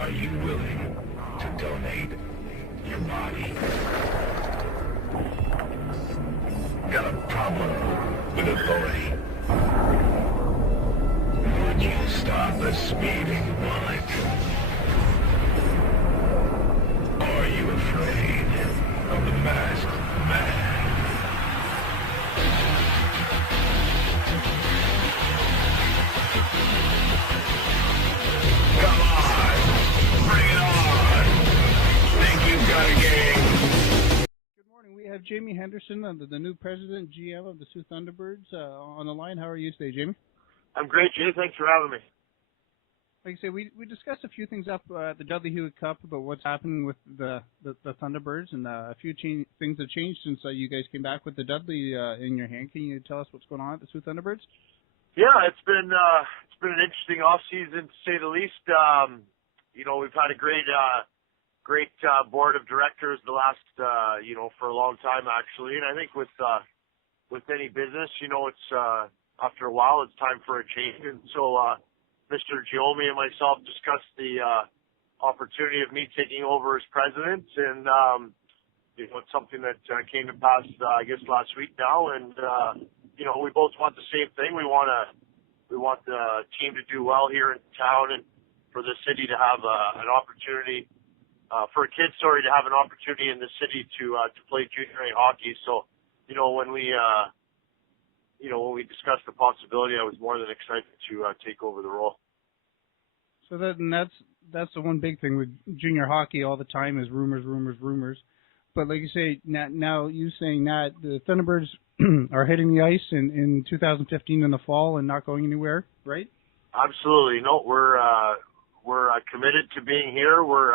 Are you willing to donate your body? Got a problem with authority? Would you stop a speeding bullet? Are you afraid of the masked man? Come on! Bring it on! Think you've got a game? Good morning. We have Jamie Henderson, the new president GM of the Sioux Thunderbirds, on the line. How are you today, Jamie? I'm great, Jay. Thanks for having me. Like I say, we discussed a few things up at the Dudley Hewitt Cup about what's happening with the Thunderbirds, and a few things have changed since you guys came back with the Dudley in your hand. Can you tell us what's going on at the Sioux Thunderbirds? Yeah, it's been an interesting off season to say the least. We've had a great board of directors the last for a long time actually, and I think with any business, it's after a while it's time for a change, and so Mr. Giomi and myself discussed the opportunity of me taking over as president, and it's something that came to pass I guess last week now, and we both want the same thing. We want the team to do well here in town, and for the city to have an opportunity, for a kid, to have an opportunity in the city to play junior A hockey. So, when we discussed the possibility, I was more than excited to take over the role. So that's the one big thing with junior hockey all the time is rumors. But like you say, now you saying that the Thunderbirds are hitting the ice in 2015 in the fall and not going anywhere, right? Absolutely. No, we're committed to being here. We're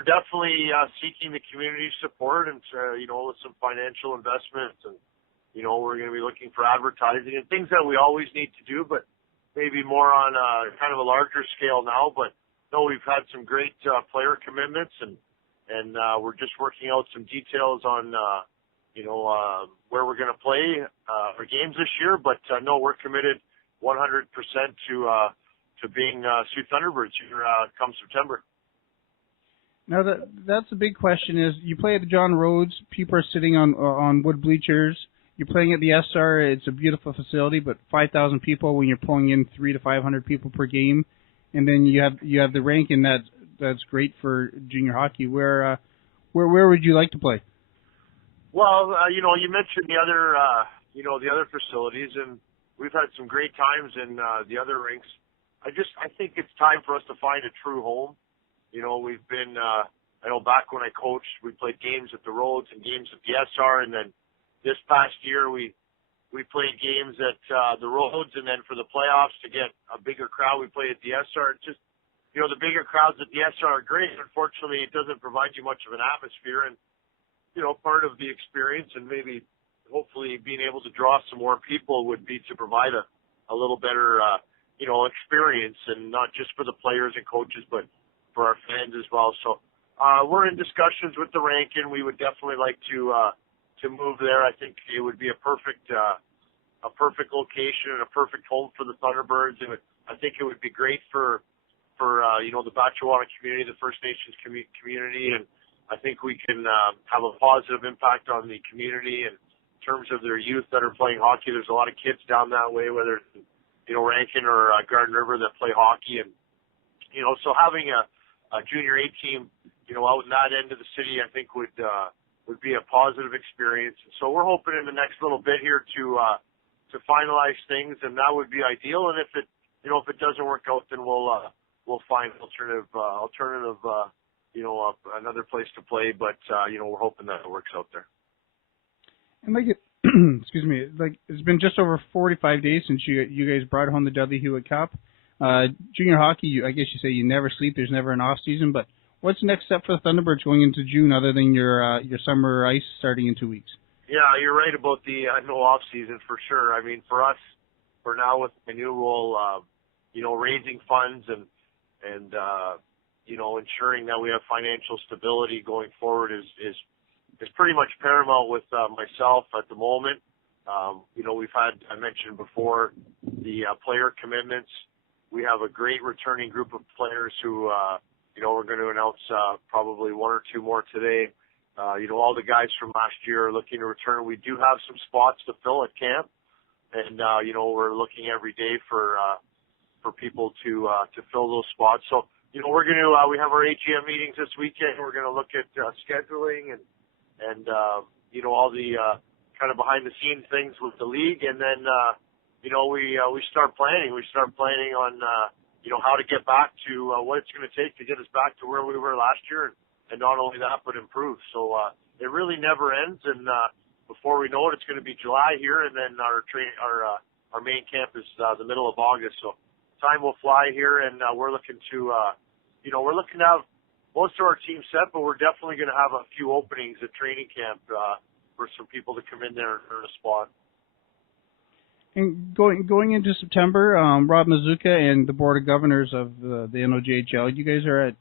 definitely seeking the community support and with some financial investments, and we're going to be looking for advertising and things that we always need to do, but maybe more on kind of a larger scale now. But no, we've had some great player commitments, and we're just working out some details on where we're going to play our games this year. But no, we're committed 100% to being Sioux Thunderbirds here come September. Now that's the big question is you play at the John Rhodes, people are sitting on wood bleachers. You're playing at the SR. It's a beautiful facility, but 5,000 people when you're pulling in 300 to 500 people per game, and then you have the rink, and that's great for junior hockey. Where would you like to play? Well, you mentioned the other facilities, and we've had some great times in the other rinks. I think it's time for us to find a true home. We've been, I know back when I coached, we played games at the Rhodes and games at the SR, and then this past year we played games at the Rhodes, and then for the playoffs to get a bigger crowd, we played at the SR. It's just, the bigger crowds at the SR are great. Unfortunately, it doesn't provide you much of an atmosphere, and part of the experience and maybe hopefully being able to draw some more people would be to provide a little better experience, and not just for the players and coaches, but for our fans as well. So we're in discussions with the rink, and we would definitely like to move there. I think it would be a perfect location and a perfect home for the Thunderbirds, and I think it would be great for the Batchewana community, the First Nations community, and I think we can have a positive impact on the community in terms of their youth that are playing hockey. There's a lot of kids down that way, whether it's Rankin or Garden River, that play hockey, and so having a junior A team out in that end of the city, I think would be a positive experience. So we're hoping in the next little bit here to finalize things, and that would be ideal. And if it doesn't work out, then we'll find alternative another place to play. But we're hoping that it works out there. And excuse me, it's been just over 45 days since you guys brought home the Dudley Hewitt Cup. Junior hockey, I guess you say you never sleep. There's never an off season, but what's the next step for the Thunderbirds going into June other than your summer ice starting in 2 weeks? Yeah, you're right about the no off season for sure. I mean, for us, for now with the new role, raising funds and ensuring that we have financial stability going forward is pretty much paramount with myself at the moment. We've had, I mentioned before, the player commitments, we have a great returning group of players who, we're going to announce probably one or two more today. All the guys from last year are looking to return. We do have some spots to fill at camp, and we're looking every day for people to fill those spots. So we're going to we have our AGM meetings this weekend. We're going to look at scheduling and all the kind of behind the scenes things with the league, and then we start planning. We start planning on how to get back to what it's going to take to get us back to where we were last year, and not only that, but improve. So it really never ends, and before we know it, it's going to be July here, and then our main camp is the middle of August. So time will fly here, and we're looking to have most of our team set, but we're definitely going to have a few openings at training camp for some people to come in there and earn a spot. And going into September, Rob Mazuka and the Board of Governors of the NOJHL, you guys are at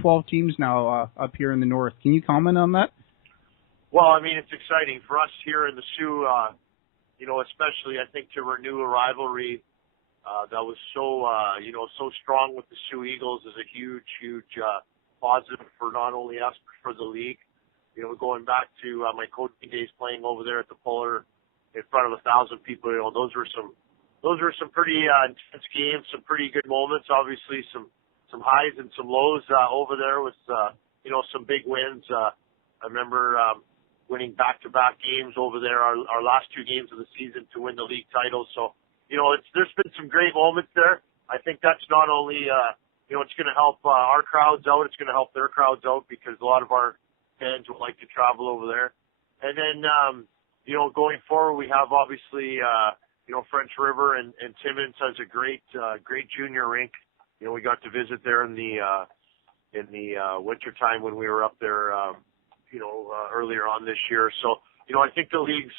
12 teams now up here in the north. Can you comment on that? Well, I mean, it's exciting for us here in the Sioux, especially I think to renew a rivalry that was so strong with the Sioux Eagles is a huge positive for not only us but for the league. Going back to my coaching days playing over there at the Puller in front of 1,000 people, those were some pretty intense games, some pretty good moments. Obviously, some highs and some lows over there with some big wins. I remember winning back-to-back games over there, our last two games of the season to win the league title. So there's been some great moments there. I think that's not only it's going to help our crowds out. It's going to help their crowds out because a lot of our fans would like to travel over there. And then going forward, we have obviously French River and Timmins has a great junior rink. We got to visit there in the winter time when we were up there earlier on this year. So I think the league's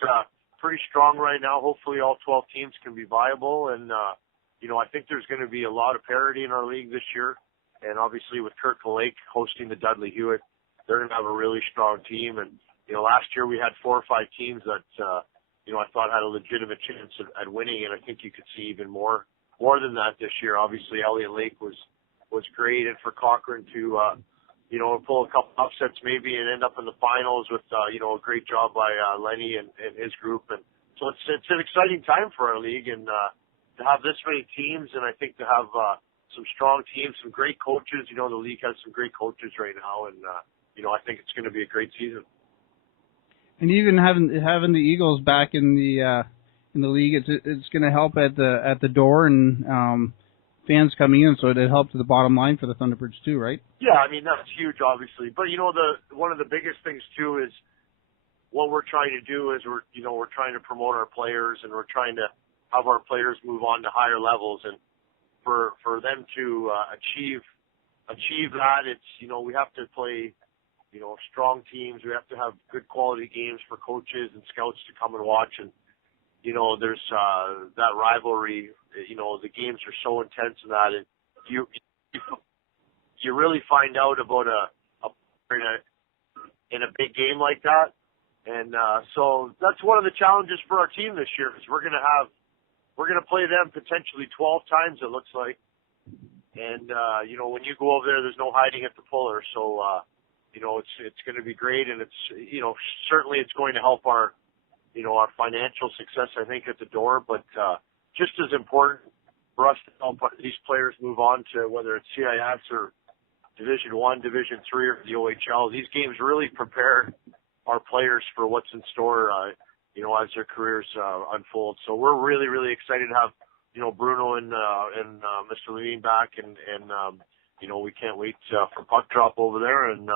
pretty strong right now. Hopefully all 12 teams can be viable, and I think there's going to be a lot of parity in our league this year. And obviously with Kirkland Lake hosting the Dudley Hewitt, they're going to have a really strong team. And last year we had 4 or 5 teams that I thought had a legitimate chance at winning, and I think you could see even more than that this year. Obviously Elliott Lake was great, and for Cochrane to pull a couple upsets maybe and end up in the finals with a great job by Lenny and his group. And so it's an exciting time for our league, and to have this many teams, and I think to have some strong teams, some great coaches. The league has some great coaches right now, and I think it's going to be a great season. And even having the Eagles back in the league, it's going to help at the door and fans coming in, so it helps the bottom line for the Thunderbirds too, right? Yeah, I mean that's huge, obviously. But one of the biggest things too is what we're trying to do is we're trying to promote our players, and we're trying to have our players move on to higher levels, and for them to achieve that, it's we have to play strong teams. We have to have good quality games for coaches and scouts to come and watch. And, there's that rivalry, the games are so intense in that. And you really find out about in a big game like that. And so that's one of the challenges for our team this year, is we're going to play them potentially 12 times, it looks like. And, when you go over there, there's no hiding at the Puller. So, it's going to be great, and it's, certainly it's going to help our financial success, I think, at the door, but just as important for us to help these players move on to whether it's CIS or Division I, Division III, or the OHL. These games really prepare our players for what's in store, as their careers unfold. So we're really, really excited to have, Bruno and Mr. Levine back, and we can't wait for puck drop over there, and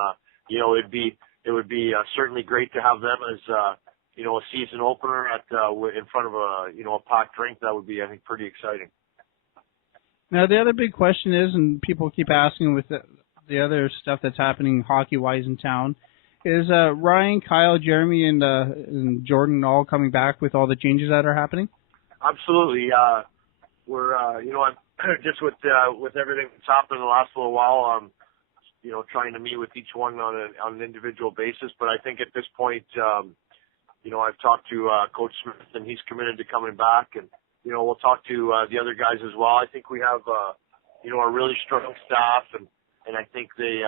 it would be certainly great to have them as a season opener in front of a packed rink. That would be, I think, pretty exciting. Now the other big question is, and people keep asking with the other stuff that's happening hockey-wise in town, is Ryan, Kyle, Jeremy, and Jordan all coming back with all the changes that are happening? Absolutely. We're just with everything that's happened in the last little while, trying to meet with each one on an individual basis. But I think at this point, I've talked to Coach Smith, and he's committed to coming back, and we'll talk to the other guys as well. I think we have a really strong staff, and I think they,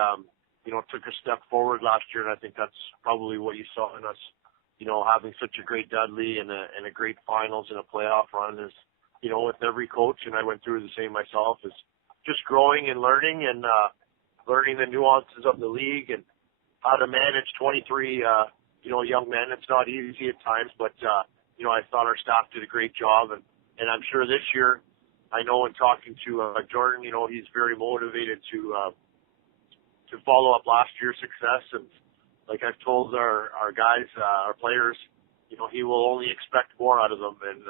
took a step forward last year, and I think that's probably what you saw in us, having such a great Dudley and a great finals and a playoff run is, with every coach, and I went through the same myself, is just growing and learning and learning the nuances of the league and how to manage 23, young men. It's not easy at times, but, I thought our staff did a great job, and I'm sure this year, I know in talking to Jordan, he's very motivated to follow up last year's success. And like I've told our guys, our players, he will only expect more out of them. And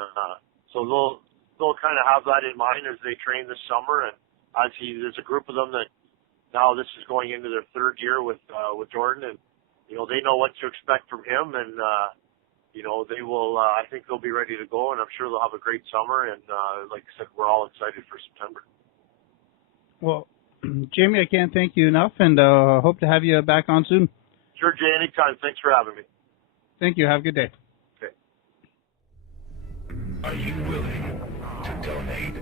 so they'll kind of have that in mind as they train this summer. And there's a group of them that now this is going into their third year with Jordan, and they know what to expect from him. And they will. I think they'll be ready to go, and I'm sure they'll have a great summer. And like I said, we're all excited for September. Well, Jamie, I can't thank you enough, and hope to have you back on soon. Sure, Jay. Anytime. Thanks for having me. Thank you. Have a good day. Okay. Are you willing to donate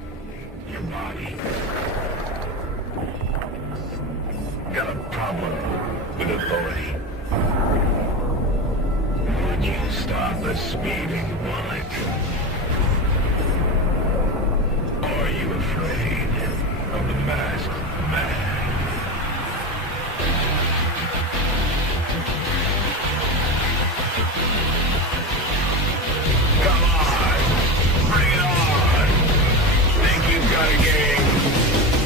your body? Got a problem with authority? Would you stop a speeding bullet? Are you afraid of the masked